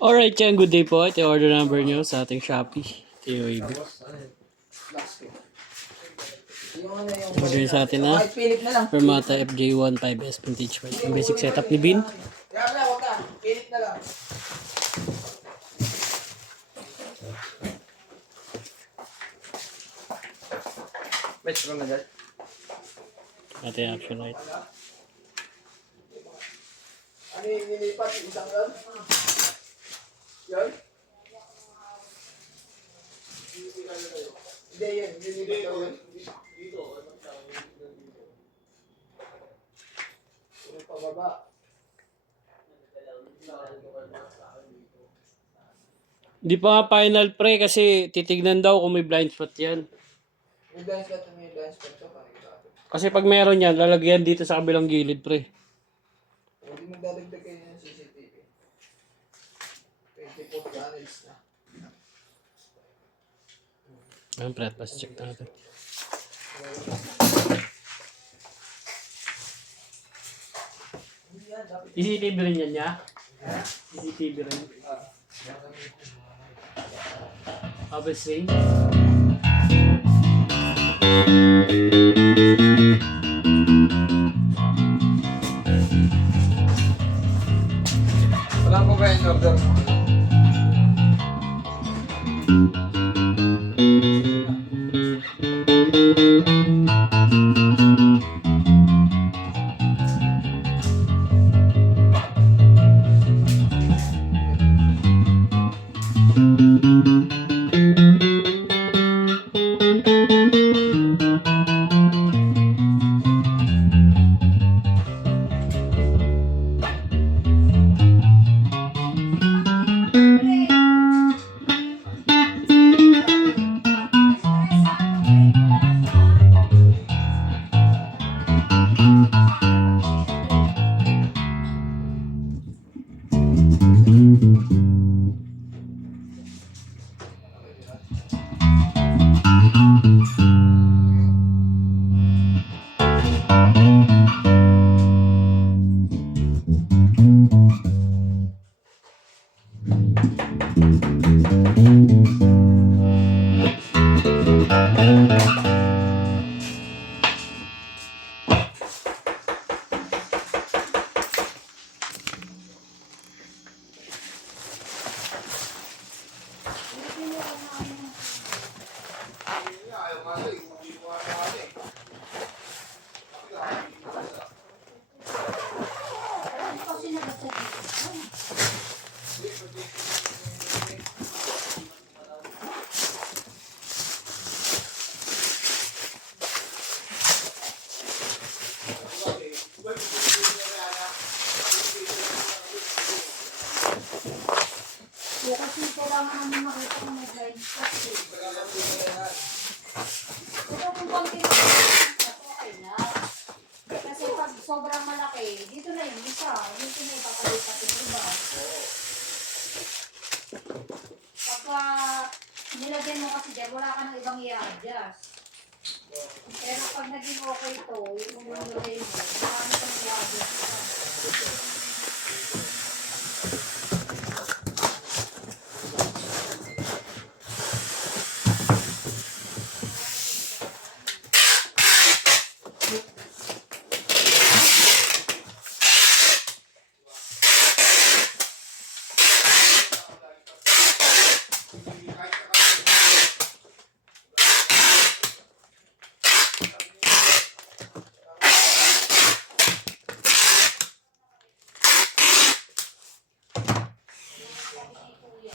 Alright yan, good day po. Ito yung order number nyo sa ating Shopee. Ito yung Weibo. Order sa atin na Permata FJ15S Vintage White. Yung basic setup ni Bin. Pilit na lang. May strong na dyan? Ito yung action light. Ano yung nilipat? Isang yan? Yan? Hindi yan. Nilipat daw yan. Dito. Ano pababa? Hindi pa nga final pre kasi titignan daw kung may blind spot yan. May blind spot to, may blind spot to. Kasi pag meron yan, lalagyan dito sa kabilang gilid pre. Hindi magdadagdag kayo ng CCTV. 24 channels na. Ayun pre, at check natin. CCTV rin yan niya? CCTV rin. Obviously. Wala po ba yung order? Kasi kailangan namin makita kung may blind spot eh. Ito kung konti na okay na. Kasi pag sobrang malaki, dito na yung isa. Dito na ipapalipat yung iba. Pagka nilagyan mo kasi dyan, wala ka ng ibang i-adjust. Pero pag naging okay to, yung nilagay mo, marami kang i-adjust.